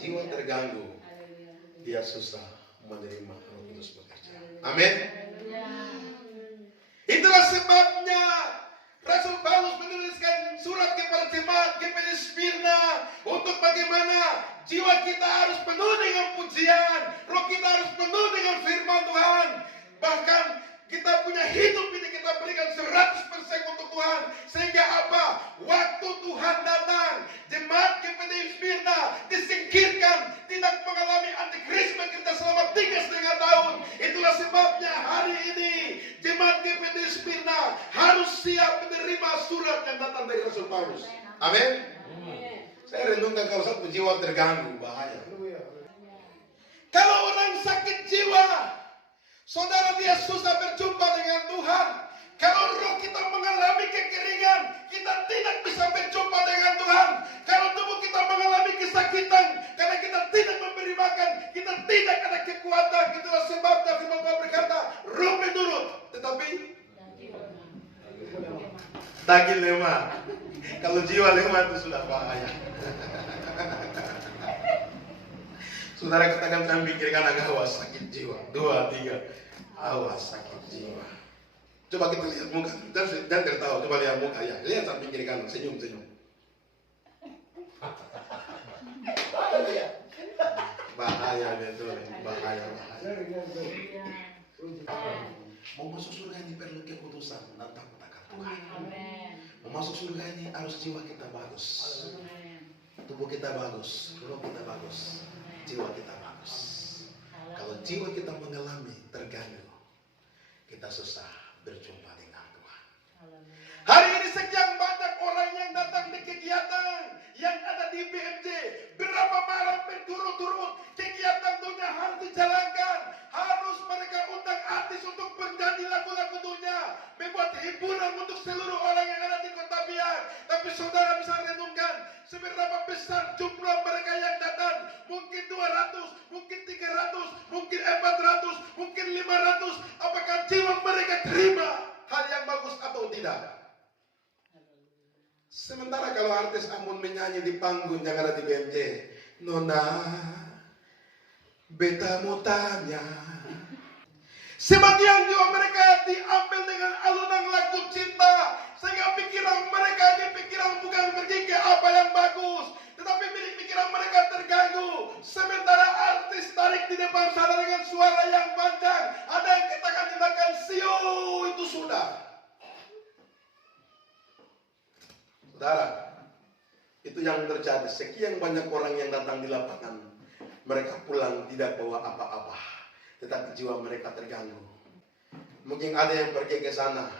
jiwa terganggu, dia susah menerima Roh Kudus bekerja. Amin. Itulah sebabnya Rasul Paulus menuliskan surat kepada jemaat GPI Smyrna untuk bagaimana jiwa kita harus penuh dengan pujian, roh kita harus penuh dengan firman Tuhan. Bahkan kita punya hidup ini kita berikan 100% untuk Tuhan. Sehingga apa? Waktu Tuhan datang, jemaat GPI Smyrna disingkirkan, tidak mengalami antikrisme kita selama 3,5 tahun. Itulah sebabnya hari ini jemaat GPI Smyrna harus siap menerima surat yang datang dari Rasul Paulus. Amin. Saya renungkan kalau satu jiwa terganggu, bahaya. Kalau orang sakit jiwa, saudara, dia susah berjumpa dengan Tuhan. Kalau roh kita mengalami kekeringan, kita tidak bisa berjumpa dengan Tuhan. Kalau tubuh kita mengalami kesakitan, karena kita tidak memberi makan, kita tidak ada kekuatan. Itulah sebabnya firman Tuhan berkata, roh menurut, tetapi daging lemah. Kalau jiwa lemah itu sudah bahaya. Saudara, katakan sambil kiri kanan, awas sakit jiwa. 2, 3, awas sakit jiwa. Coba kita lihat muka, dan tertawa. Coba lihat muka ya. Lihat samping kiri kanan, senyum. Bahaya betul, bahaya. Mau masuk surga ini perlu keputusan dan takut akan Tuhan. Mau masuk surga ini harus jiwa kita bagus, tubuh kita bagus, roh kita bagus, jiwa kita bagus. Kalau jiwa kita mengalami terganggu, kita susah berjumpa dengan Tuhan. Hari ini sekian banyak orang yang datang di kegiatan yang ada di BMJ. Berapa malam berturut-turut kegiatan dunia harus dijalankan. Harus mereka undang artis untuk bernyanyi lagu-lagu dunia, membuat hiburan untuk seluruh orang yang ada di Kota Biak. Tapi saudara bisa renungkan seberapa besar jumlah mereka yang datang. Mungkin 200, mungkin 300, mungkin 400, mungkin 500. Apakah jiwa mereka terima hal yang bagus atau tidak? Sementara kalau artis Amun menyanyi di panggung yang ada di BMJ, Nona, beta mau tanya. Sebagian jiwa mereka diambil dengan alunan lagu cinta, sehingga pikiran mereka ini pikiran bukan pergi ke apa yang bagus, tetapi pikiran mereka terganggu. Sementara artis tarik di depan sana dengan suara yang panjang, ada yang katakan siu itu sudah. Saudara, itu yang terjadi. Sekian banyak orang yang datang di lapangan, mereka pulang tidak bawa apa-apa, tetapi jiwa mereka terganggu. Mungkin ada yang pergi ke sana,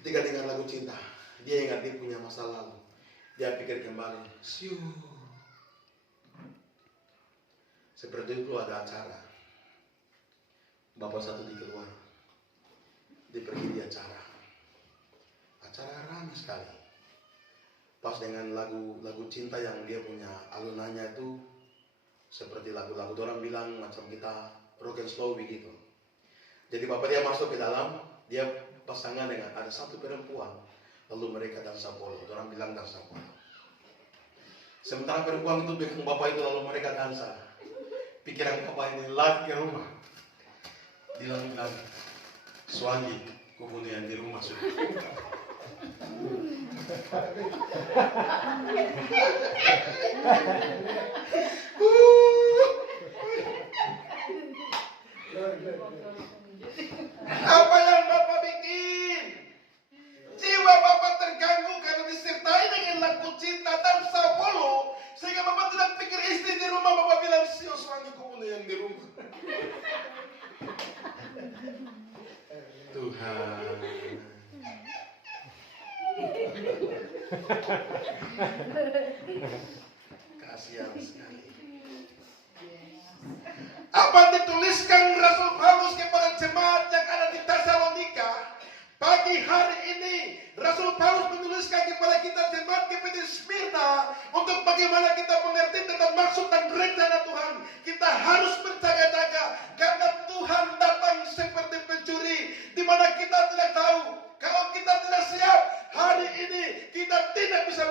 ketika dengar lagu cinta, dia ingat dia punya masa lalu. Dia pikir kembali, siu. Seperti itu ada acara. Bapak satu di keluar, dia pergi di acara ramai sekali. Pas dengan lagu cinta yang dia punya alunannya itu seperti lagu-lagu orang bilang macam kita rock and slow begitu. Jadi bapak dia masuk ke dalam, dia pasangan dengan ada satu perempuan, lalu mereka dansa polo. Orang bilang dansa polo. Sementara perempuan itu bikin bapak itu lalu mereka dansa. Pikiran bapak ini lagi ke rumah. Dia bilang, suami kemudian di rumah sudah. Apa yang bapak bikin? Jiwa bapak terganggu karena disertai dengan lagu cinta dan sapolo, sehingga bapak tidak pikir istri di rumah. Bapak bilang sios lagi kemudian di rumah. Tuhan, kasihan sekali. Apa dituliskan Rasul Paulus kepada jemaat yang ada di Tesalonika? Pagi hari ini Rasul Paulus menuliskan kepada kita jemaat GPI Smyrna untuk bagaimana kita mengerti tentang maksud dan rencana Tuhan. Kita harus berjaga-jaga karena Tuhan datang seperti pencuri, di mana kita tidak tahu. Kalau kita tidak siap, hari ini kita tidak bisa